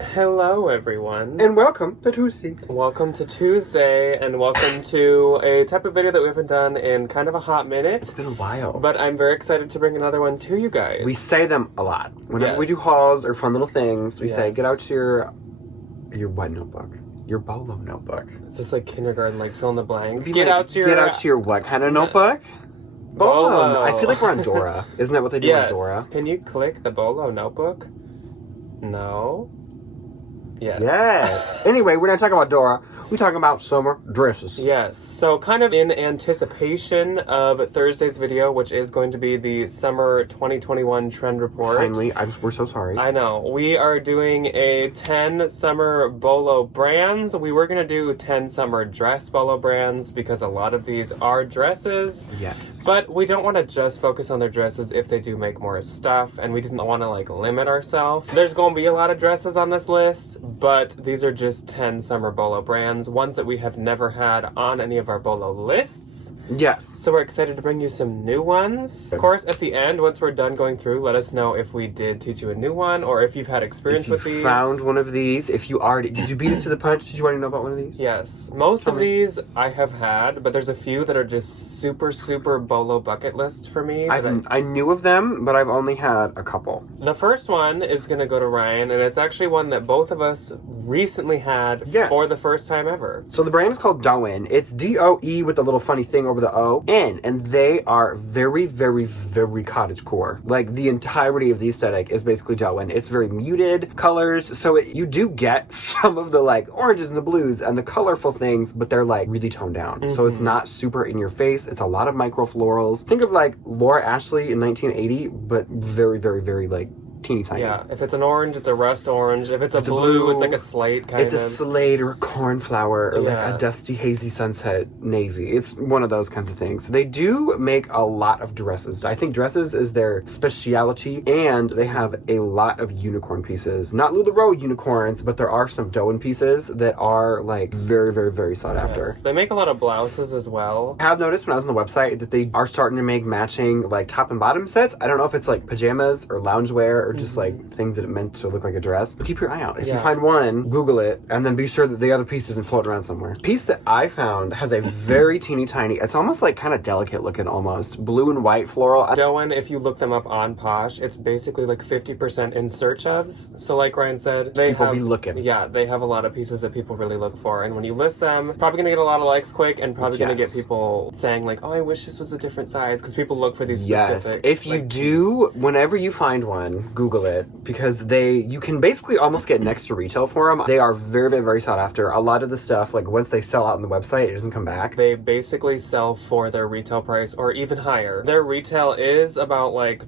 Hello, everyone. And welcome to Tuesday. Welcome to Tuesday, and welcome to a type of video that we haven't done in kind of a hot minute. It's been a while. But I'm very excited to bring another one to you guys. We say them a lot. Whenever we do hauls or fun little things, we say, get out your what notebook? Your Bolo notebook. It's just like kindergarten, like fill in the blank. Get out your what kind of notebook? Bolo. I feel like we're on Dora. Isn't that what they do on Dora? Can you click the Bolo notebook? No? Yes. Anyway, we're not talking about Dora. We're talking about summer dresses. Yes. So kind of in anticipation of Thursday's video, which is going to be the summer 2021 trend report. Finally, we're so sorry. I know. We are doing a 10 summer Bolo brands. We were going to do 10 summer dress Bolo brands because a lot of these are dresses. Yes. But we don't want to just focus on their dresses if they do make more stuff, and we didn't want to like limit ourselves. There's going to be a lot of dresses on this list, but these are just 10 summer Bolo brands, ones that we have never had on any of our Bolo lists. Yes. So we're excited to bring you some new ones. Of course, at the end, once we're done going through, let us know if we did teach you a new one or if you've had experience with these. If you found one of these, if you already... Did you beat us to the punch? Did you already know about one of these? Yes. Most of these I have had, but there's a few that are just super, super Bolo bucket lists for me. I knew of them, but I've only had a couple. The first one is going to go to Ryan, and it's actually one that both of us recently had for the first time ever. So the brand is called DARWIN. It's D-O-E with a little funny thing over the O. And they are very, very, very cottagecore. Like, the entirety of the aesthetic is basically DARWIN. It's very muted colors, so you do get some of the, like, oranges and the blues and the colorful things, but they're, like, really toned down. So it's not super in your face. It's a lot of micro florals. Think of, like, Laura Ashley in 1980, but very, very, very, like, teeny tiny. Yeah, if it's an orange, it's a rust orange. If it's a blue, it's like a slate kind of. It's a slate or a cornflower or like a dusty, hazy sunset navy. It's one of those kinds of things. They do make a lot of dresses. I think dresses is their specialty, and they have a lot of unicorn pieces. Not LuLaRoe unicorns, but there are some DARWIN pieces that are like very, very, very sought after. They make a lot of blouses as well. I have noticed when I was on the website that they are starting to make matching like top and bottom sets. I don't know if it's like pajamas or loungewear or just like things that it meant to look like a dress. But keep your eye out. If you find one, Google it, and then be sure that the other piece isn't floating around somewhere. The piece that I found has a very teeny tiny, it's almost like kind of delicate looking almost, blue and white floral. DARWIN, if you look them up on Posh, it's basically like 50% in search ofs. So like Ryan said, they people be looking. Yeah, they have a lot of pieces that people really look for. And when you list them, probably gonna get a lot of likes quick, and probably gonna get people saying like, oh, I wish this was a different size, because people look for these specific. If you do, whenever you find one, Google it, because you can basically almost get next to retail for them. They are very, very, very sought after. A lot of the stuff, like once they sell out on the website, it doesn't come back. They basically sell for their retail price or even higher. Their retail is about like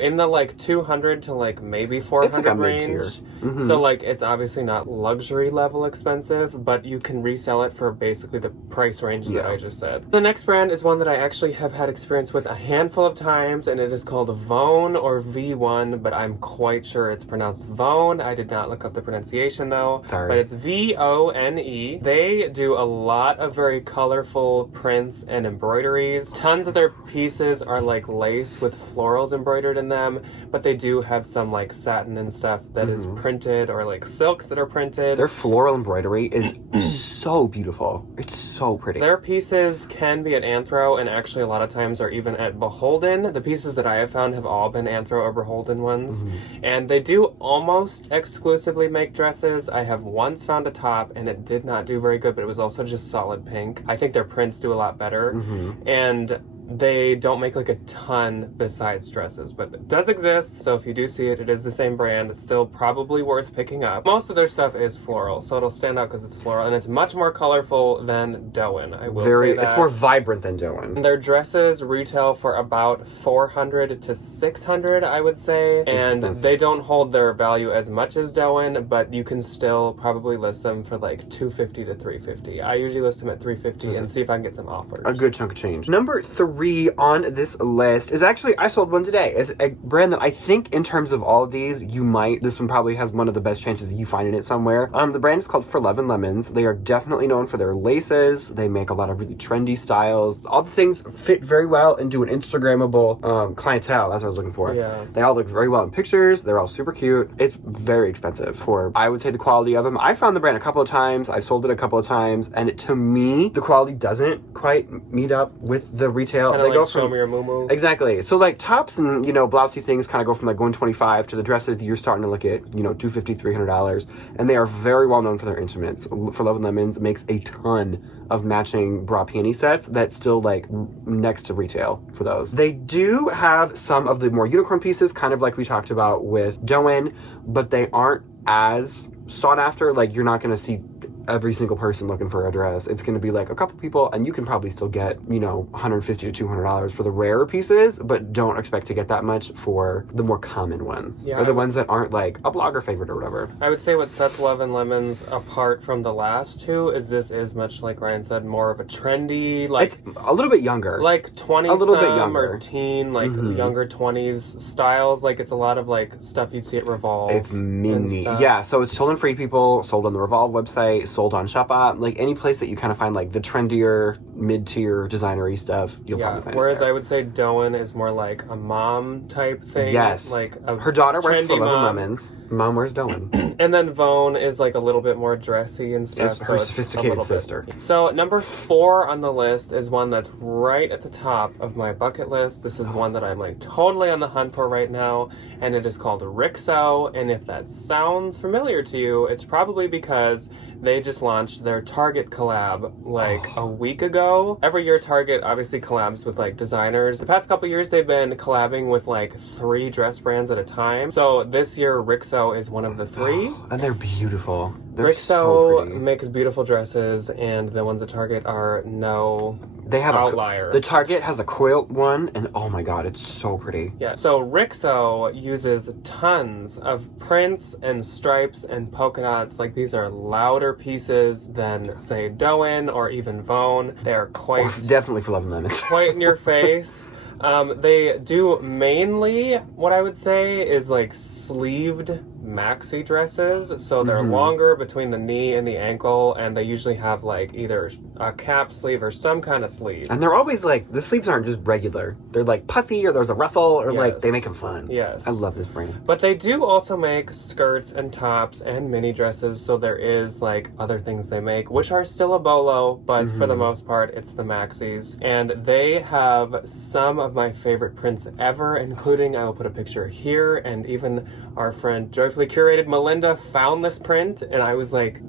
in the like 200 to like maybe 400 it's like a range. So like it's obviously not luxury level expensive, but you can resell it for basically the price range that I just said. The next brand is one that I actually have had experience with a handful of times, and it is called Vone or V1, but I'm quite sure it's pronounced Vone. I did not look up the pronunciation though. Sorry. But it's V-O-N-E. They do a lot of very colorful prints and embroideries. Tons of their pieces are like lace with florals embroidered in them, but they do have some like satin and stuff that is printed, or like silks that are printed. Their floral embroidery is so beautiful. It's so pretty. Their pieces can be at Anthro, and actually a lot of times are even at Beholden. The pieces that I have found have all been Anthro or Beholden ones. And they do almost exclusively make dresses. I have once found a top and it did not do very good, but it was also just solid pink. I think their prints do a lot better. And they don't make like a ton besides dresses, but it does exist. So if you do see it, it is the same brand. It's still probably worth picking up. Most of their stuff is floral, so it'll stand out because it's floral, and it's much more colorful than DARWIN. I will say that. It's more vibrant than DARWIN. Their dresses retail for about 400 to 600, I would say, and they don't hold their value as much as DARWIN, but you can still probably list them for like 250 to 350. I usually list them at 350 and see if I can get some offers. A good chunk of change. Number 3 3 on this list is actually, I sold one today. It's a brand that I think in terms of all of these, this one probably has one of the best chances of you finding it somewhere. The brand is called For Love and Lemons. They are definitely known for their laces. They make a lot of really trendy styles. All the things fit very well into an Instagrammable clientele. That's what I was looking for. Yeah. They all look very well in pictures. They're all super cute. It's very expensive for, I would say, the quality of them. I found the brand a couple of times. I've sold it a couple of times, and to me, the quality doesn't quite meet up with the retail. Kinda They like go Show from Me Your Moo. exactly. So like tops and blousy things kind of go from like $125 to the dresses you're starting to look at $250, $300, and they are very well known for their intimates. For Love and Lemons makes a ton of matching bra peony sets that's still like next to retail for those. They do have some of the more unicorn pieces, kind of like we talked about with DARWIN, but they aren't as sought after. Like you're not going to see every single person looking for a dress. It's going to be like a couple people, and you can probably still get $150 to $200 for the rarer pieces, but don't expect to get that much for the more common ones, or the ones that aren't like a blogger favorite or whatever. I would say what sets Love and Lemons apart from the last two is this is, much like Ryan said, more of a trendy, like it's a little bit younger, like 20 a little bit some younger, or teen, like younger 20s styles. Like it's a lot of like stuff you'd see at Revolve. It's mini, yeah. So it's sold on Free People, sold on the Revolve website, sold on Shoppa, like any place that you kind of find like the trendier, mid-tier designer-y stuff, you'll probably find whereas it there. I would say DARWIN is more like a mom type thing. Yes. Like her daughter wears For trendy Love and mom. Lemons. Mom wears DARWIN. And then Vone is like a little bit more dressy and stuff. It's her sophisticated sister. So number 4 on the list is one that's right at the top of my bucket list. This is one that I'm like totally on the hunt for right now, and it is called RIXXO. And if that sounds familiar to you, it's probably because they just launched their Target collab like a week ago. Every year Target obviously collabs with like designers. The past couple years they've been collabing with like 3 dress brands at a time. So this year RIXXO is one of the 3. And they're beautiful. They're RIXXO so pretty. makes beautiful dresses, and the ones at Target are no They have outlier. The Target has a coiled one, and oh my god, it's so pretty. Yeah, so RIXXO uses tons of prints and stripes and polka dots. Like these are louder pieces than say DARWIN or even Vone. They are quite definitely For Love and Lemons. quite in your face. They do mainly what I would say is like sleeved maxi dresses, so they're longer between the knee and the ankle, and they usually have like either a cap sleeve or some kind of sleeve. And they're always like, the sleeves aren't just regular. They're like puffy, or there's a ruffle, or like they make them fun. Yes. I love this brand. But they do also make skirts and tops and mini dresses, so there is like other things they make, which are still a bolo, but for the most part, it's the maxis. And they have some of my favorite prints ever, including, I will put a picture here, and even our friend Joyfully Curated Melinda found this print, and I was like,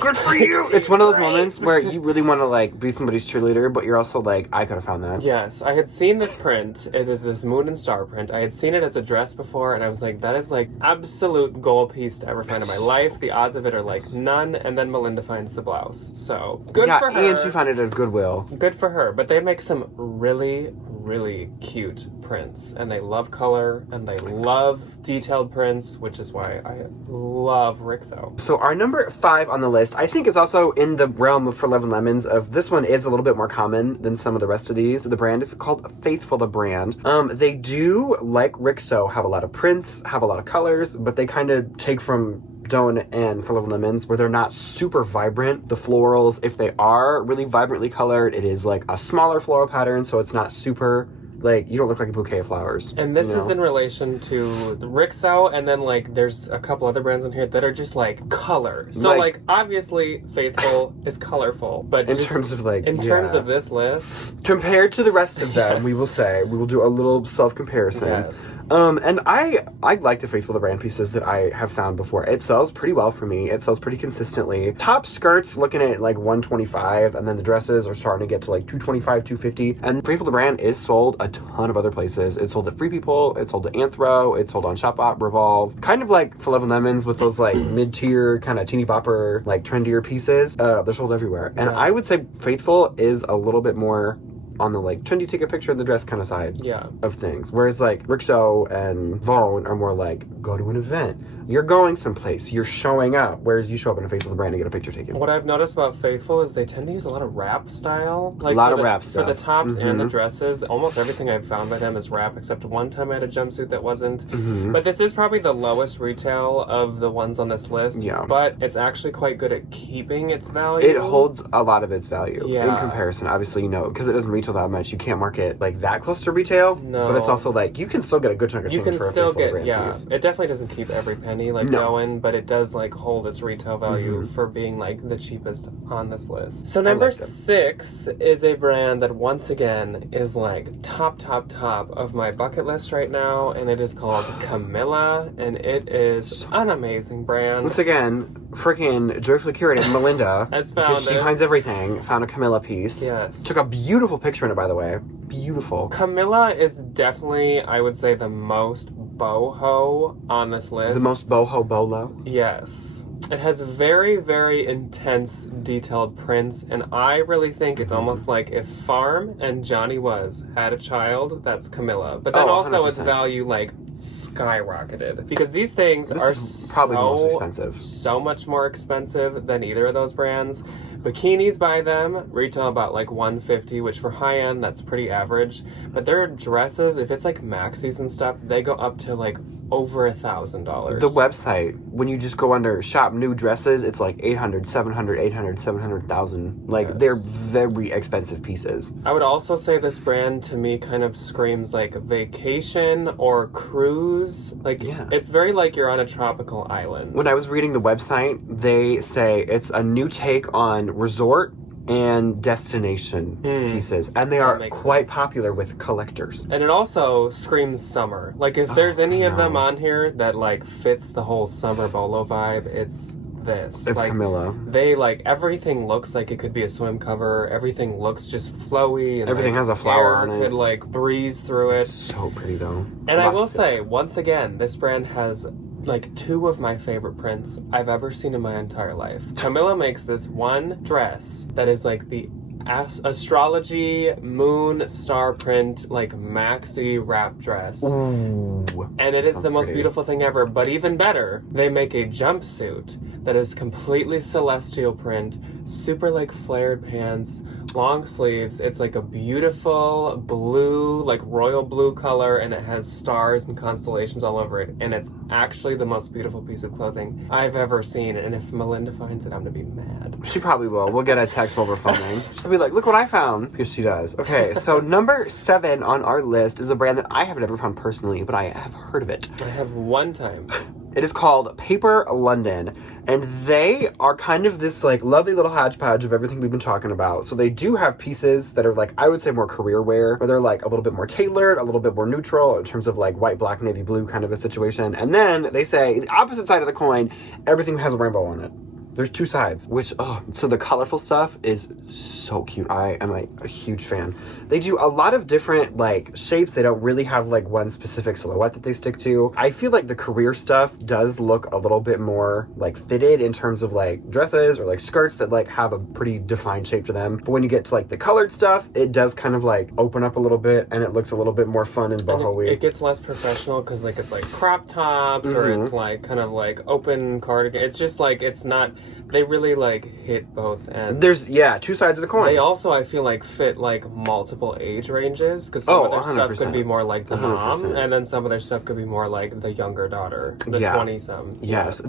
good for you! It's one of those moments where you really want to like be somebody's cheerleader, but you're also like, I could have found that. Yes, I had seen this print. It is this moon and star print. I had seen it as a dress before, and I was like, that is like absolute gold piece to ever find in my life. The odds of it are like none, and then Melinda finds the blouse. So, good for her. And she found it at Goodwill. Good for her, but they make some really, really cute prints, and they love color, and they love detailed prints, which is why I love RIXXO. So our number 5 on the list, I think, is also in the realm of For Love and Lemons. Of this one is a little bit more common than some of the rest of these. The brand is called Faithful, the brand. They do, like RIXXO, have a lot of prints, have a lot of colors, but they kind of take from DARWIN and For Love and Lemons, where they're not super vibrant. The florals, if they are really vibrantly colored, it is like a smaller floral pattern, so it's not super, like, you don't look like a bouquet of flowers. And this is in relation to the RIXXO, and then like there's a couple other brands in here that are just like color. So like obviously Faithful is colorful, but in terms of like, terms of this list, compared to the rest of them, we will do a little self-comparison. Yes. And I like the Faithful the brand pieces that I have found before. It sells pretty well for me. It sells pretty consistently. Top skirts looking at like $125, and then the dresses are starting to get to like $225, $250. And Faithful the brand is sold a ton of other places. It's sold at Free People, it's sold at Anthro, it's sold on Shoppa, Revolve. Kind of like For Love and Lemons with those like mid-tier, kind of teeny bopper, like trendier pieces. They're sold everywhere. And I would say Faithful is a little bit more on the like trendy take a picture in the dress kind of side of things. Whereas like RIXXO and Vone are more like, go to an event, You're going someplace. You're showing up. Whereas you show up in a Faithful brand and get a picture taken. What I've noticed about Faithful is they tend to use a lot of wrap style. Like a lot of wrap stuff. For the tops and the dresses, almost everything I've found by them is wrap, except one time I had a jumpsuit that wasn't. But this is probably the lowest retail of the ones on this list. Yeah. But it's actually quite good at keeping its value. It holds a lot of its value Yeah. in comparison. Obviously, because it doesn't retail that much, you can't market like that close to retail. No. But it's also like, you can still get a good chunk of change for a Faithful brand piece. It definitely doesn't keep every penny like going, but it does like hold its retail value for being like the cheapest on this list. So number 6 is a brand that once again is like top of my bucket list right now, and it is called CAMILLA, and it is an amazing brand. Once again, freaking joyfully curated Melinda has found because she finds everything. Found a CAMILLA piece. Yes. Took a beautiful picture in it, by the way. Beautiful. CAMILLA is definitely, I would say, the most boho on this list. The most boho bolo? Yes. It has very, very intense, detailed prints, and I really think it's almost like if Farm and Johnny Was had a child, that's CAMILLA. But then also 100%. its value, like, skyrocketed. Because these things are probably the most expensive. So much more expensive than either of those brands. Bikinis by them retail about like $150, which for high end, that's pretty average. But their dresses, if it's like maxis and stuff, they go up to like over $1,000. The website, when you just go under shop new dresses, it's like 800, 700, 800, 700,000. Like they're very expensive pieces. I would also say this brand to me kind of screams like vacation or cruise. Like it's very like you're on a tropical island. When I was reading the website, they say it's a new take on resort and destination pieces, and they are quite popular with collectors. And it also screams summer. Like if there's any of them on here that like fits the whole summer bolo vibe, it's this. It's like, CAMILLA. They like everything looks like it could be a swim cover. Everything looks just flowy, and everything like, has a flower air on it. Could like breeze through it. So pretty though. And I will say once again, this brand has like 2 of my favorite prints I've ever seen in my entire life. CAMILLA makes this one dress that is like the astrology moon star print like maxi wrap dress. Ooh, and it is the most beautiful thing ever. But even better, they make a jumpsuit that is completely celestial print, super like flared pants, long sleeves. It's like a beautiful blue, like royal blue color, and it has stars and constellations all over it. And it's actually the most beautiful piece of clothing I've ever seen. And if Melinda finds it, I'm gonna be mad. She probably will. We'll get a text while we're filming. She'll be like, look what I found. Because she does. Okay, so number 7 on our list is a brand that I have never found personally, but I have heard of it. I have one time. It is called Paper London, and they are kind of this like lovely little hodgepodge of everything we've been talking about. So they do have pieces that are like, I would say more career wear, where they're like a little bit more tailored, a little bit more neutral in terms of like white, black, navy blue kind of a situation. And then they say the opposite side of the coin, everything has a rainbow on it. There's 2 sides, which, so the colorful stuff is so cute. I am a huge fan. They do a lot of different, like, shapes. They don't really have, like, one specific silhouette that they stick to. I feel like the career stuff does look a little bit more, like, fitted in terms of, like, dresses or, like, skirts that, like, have a pretty defined shape to them. But when you get to, like, the colored stuff, it does kind of, like, open up a little bit, and it looks a little bit more fun and boho-y. It gets less professional because, like, it's, like, crop tops or it's, like, kind of, like, open cardigan. It's just, like, it's not... They really, like, hit both ends. There's, 2 sides of the coin. They also, I feel like, fit, like, multiple age ranges. Because some of their 100%. stuff could be more like the 100%. mom, and then some of their stuff could be more like the younger daughter, the 20-some. Yes.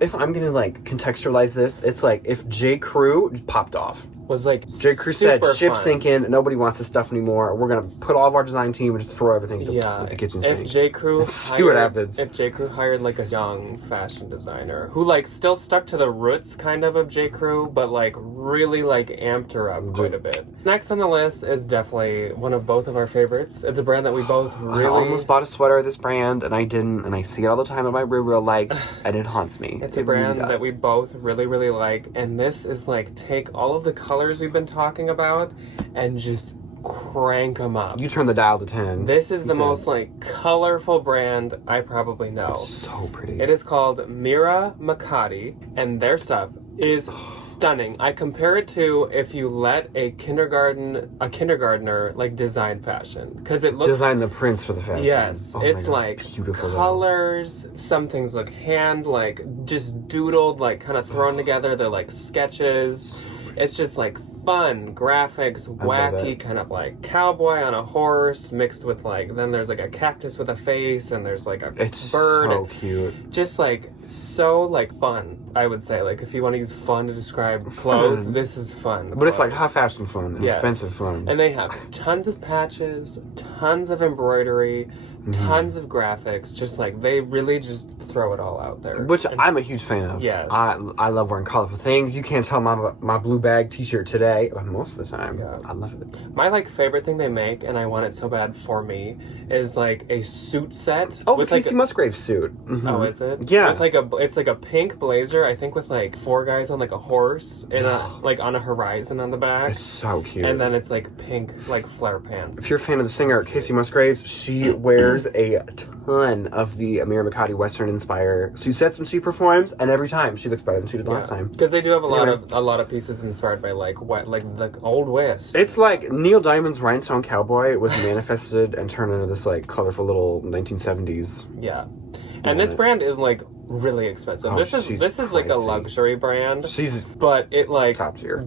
If I'm gonna, like, contextualize this, it's like if J. Crew popped off. Was like J. Crew said, ship sinking, nobody wants this stuff anymore. We're gonna put all of our design team and just throw everything to the kitchen sink. If J. Crew see what happens. If J. Crew hired like a young fashion designer who like still stuck to the roots kind of J. Crew, but like really like amped her up quite a bit. Next on the list is definitely one of both of our favorites. It's a brand that we both really... I almost bought a sweater of this brand and I didn't, and I see it all the time at my real likes and it haunts me. It's a brand that we both really, really like, and this is like take all of the colors we've been talking about and just crank them up. You turn the dial to 10. This is the most like colorful brand I probably know. It's so pretty. It is called MIRA MAKATI, and their stuff is stunning. I compare it to if you let a kindergartner like design fashion, because it looks Design the prints for the fashion. Yes, Oh my it's God, like beautiful colors. Some things look like just doodled, like kind of thrown together. They're like sketches. It's just like fun graphics, wacky, kind of like cowboy on a horse mixed with like, then there's like a cactus with a face, and there's like a bird. It's so cute. Just like so like fun, I would say. Like if you want to use fun to describe clothes, this is fun. But it's like high fashion fun and expensive fun. And they have tons of patches, tons of embroidery, tons of graphics. Just like they really just throw it all out there. Which I'm a huge fan of. Yes. I love wearing colorful things. You can't tell my blue bag t-shirt today, most of the time. Yeah. I love it. My like favorite thing they make, and I want it so bad for me, is like a suit set. Oh, with the Casey Musgrave suit. Oh, is it? Yeah. With like it's like a pink blazer, I think, with like 4 guys on like a horse and like on a horizon on the back. It's so cute. And then it's like pink like flare pants. If you're a fan of the singer Casey Musgraves, she wears a ton of the MIRA MAKATI Western inspired suit sets when she performs, and every time she looks better than she did last time. Because they do have a lot of pieces inspired by like the old West. It's like Neil Diamond's Rhinestone Cowboy was manifested and turned into this like colorful little 1970s. Yeah. And this brand is like really expensive. Oh, this is like a luxury brand. But it like top tier.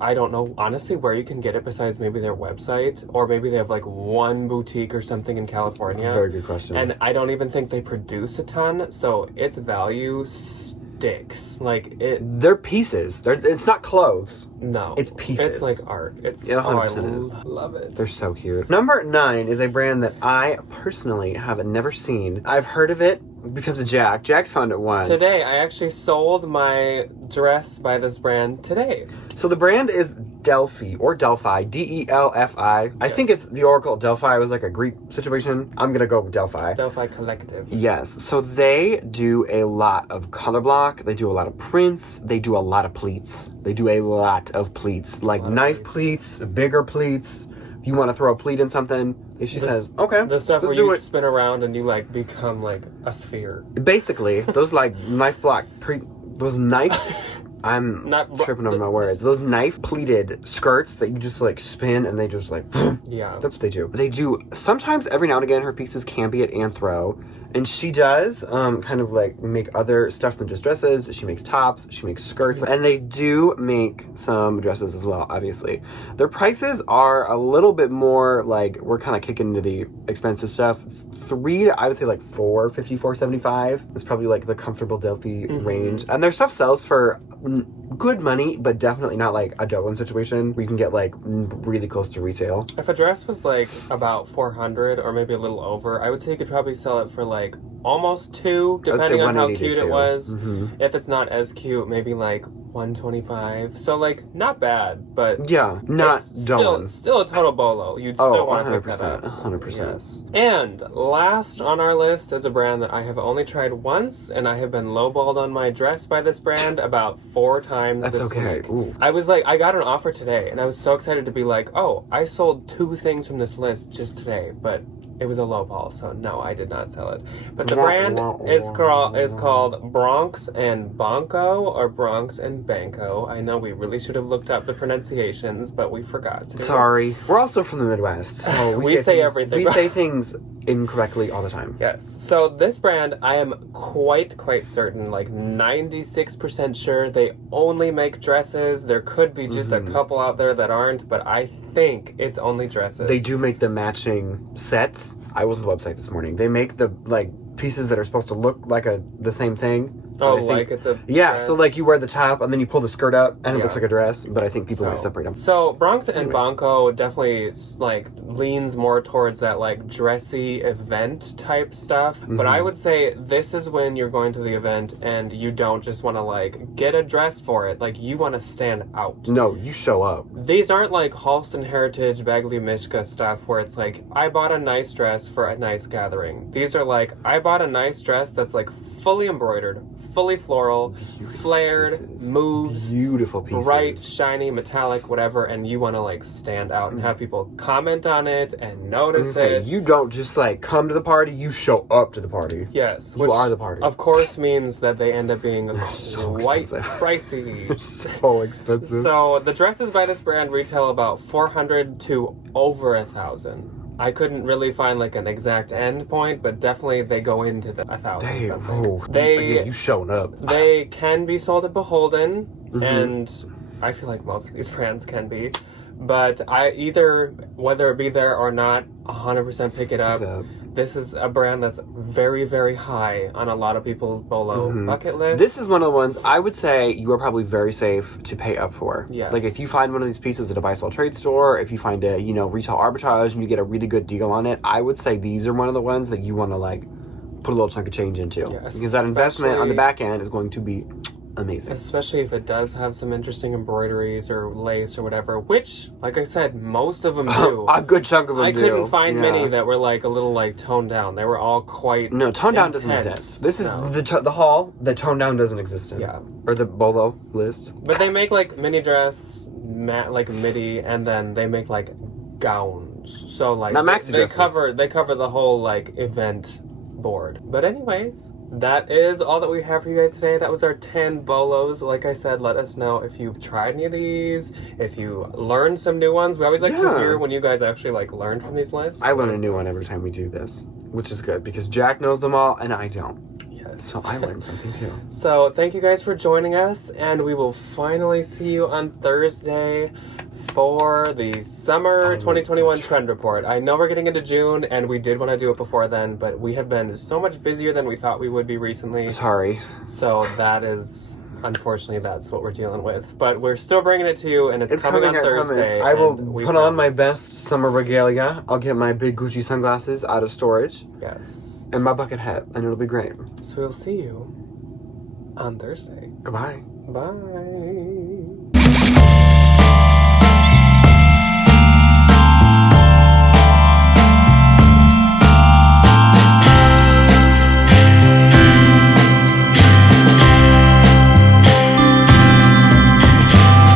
I don't know honestly where you can get it besides maybe their website, or maybe they have like one boutique or something in California. Very good question. And I don't even think they produce a ton, so its value sticks. Like they're pieces. It's not clothes. No. It's pieces. It's like art. It's It 100% is. Love it. They're so cute. Number 9 is a brand that I personally have never seen. I've heard of it because of Jack. Jack's found it once. Today, I actually sold my dress by this brand today. So the brand is DELPHI, or DELPHI, DELFI. I think it's the Oracle Delphi. It was like a Greek situation. I'm gonna go with DELPHI. Delphi Collective. Yes. So they do a lot of color block. They do a lot of prints. They do a lot of pleats. They do a lot of pleats, like knife pleats, bigger pleats. If you want to throw a pleat in something, she says, okay, the stuff let's where do you it. spin around and you like become like a sphere. Basically, those like knife block those knife. I'm not tripping over my words. Those knife pleated skirts that you just like spin and they just like, yeah, that's what they do. They do sometimes every now and again. Her pieces can be at Anthro, and she does kind of like make other stuff than just dresses. She makes tops, she makes skirts, and they do make some dresses as well. Obviously, their prices are a little bit more like we're kind of kicking into the expensive stuff. It's I would say like $450, $475. It's probably like the comfortable DELPHI range, and their stuff sells for good money, but definitely not like a DARWIN situation where you can get like really close to retail. If a dress was like about $400 or maybe a little over, I would say you could probably sell it for like almost $200, depending on how cute it was. If it's not as cute, maybe like $125. So like not bad, but yeah, not DARWIN. Still a total bolo. You'd still want to pick that up. 100%. Yes. And last on our list is a brand that I have only tried once, and I have been lowballed on my dress by this brand about 4 times this week. Ooh. I was like, I got an offer today, and I was so excited to be like, oh, I sold 2 things from this list just today, but it was a low ball, so no, I did not sell it. But the brand is called BRONX and BANCO, or BRONX and BANCO. I know we really should have looked up the pronunciations, but we forgot to. Sorry. We're also from the Midwest, so we say everything. We say things incorrectly all the time. Yes. So this brand, I am quite certain, like 96% sure they only make dresses. There could be just a couple out there that aren't, but I think it's only dresses. They do make the matching sets. I was on the website this morning. They make the like pieces that are supposed to look like the same thing. Oh, like it's a dress. So like you wear the top and then you pull the skirt up and it looks like a dress, but I think people might separate them. So BRONX and BANCO definitely like leans more towards that like dressy event type stuff, but I would say this is when you're going to the event and you don't just want to like get a dress for it, like you want to stand out. No, you show up. These aren't like Halston Heritage, Bagley Mishka stuff where it's like, I bought a nice dress for a nice gathering. These are like, I bought a nice dress that's like fully embroidered, fully floral, Beautiful flared, pieces. moves, Beautiful pieces. bright, shiny, metallic, whatever, and you want to like stand out and have people comment on it and notice it. You don't just like come to the party, you show up to the party. Yes, You are the party. Of course means that they end up being so quite expensive. pricey. So expensive. So the dresses by this brand retail about $400 to over $1,000. I couldn't really find like an exact end point, but definitely they go into the 1,000 something. Again, you showing up. They can be sold at Beholden, and I feel like most of these brands can be. But I either, whether it be there or not, 100% pick it up. This is a brand that's very, very high on a lot of people's Bolo bucket list. This is one of the ones I would say you are probably very safe to pay up for. Yes. Like if you find one of these pieces at a buy-sell trade store, if you find a, you know, retail arbitrage and you get a really good deal on it, I would say these are one of the ones that you want to like put a little chunk of change into. Yes, because that investment on the back end is going to be amazing. Especially if it does have some interesting embroideries or lace or whatever, which, like I said, most of them do. A good chunk of them I do. couldn't find many that were like a little like toned down. They were all quite No, toned down doesn't intense. exist. This is the haul. The toned down doesn't exist in. Yeah. Or the Bolo list. But they make like mini dress, like midi, and then they make like gowns. So like Not maxi they dresses. cover the whole like event board. But anyways, that is all that we have for you guys today. That was our 10 Bolos. Like I said, let us know if you've tried any of these, if you learned some new ones. We always like to hear when you guys actually like learned from these lists. I learn a new one every time we do this, which is good because Jack knows them all and I don't. Yes. So I learned something too. So thank you guys for joining us, and we will finally see you on Thursday for the summer 2021 trend report. I know we're getting into June, and we did want to do it before then, but we have been so much busier than we thought we would be recently. Sorry. So that is, unfortunately, that's what we're dealing with. But we're still bringing it to you, and it's coming on Thursday. I will and we put on my promise. best summer regalia. I'll get my big Gucci sunglasses out of storage Yes. and my bucket hat, and it'll be great. So we'll see you on Thursday. Goodbye. Bye.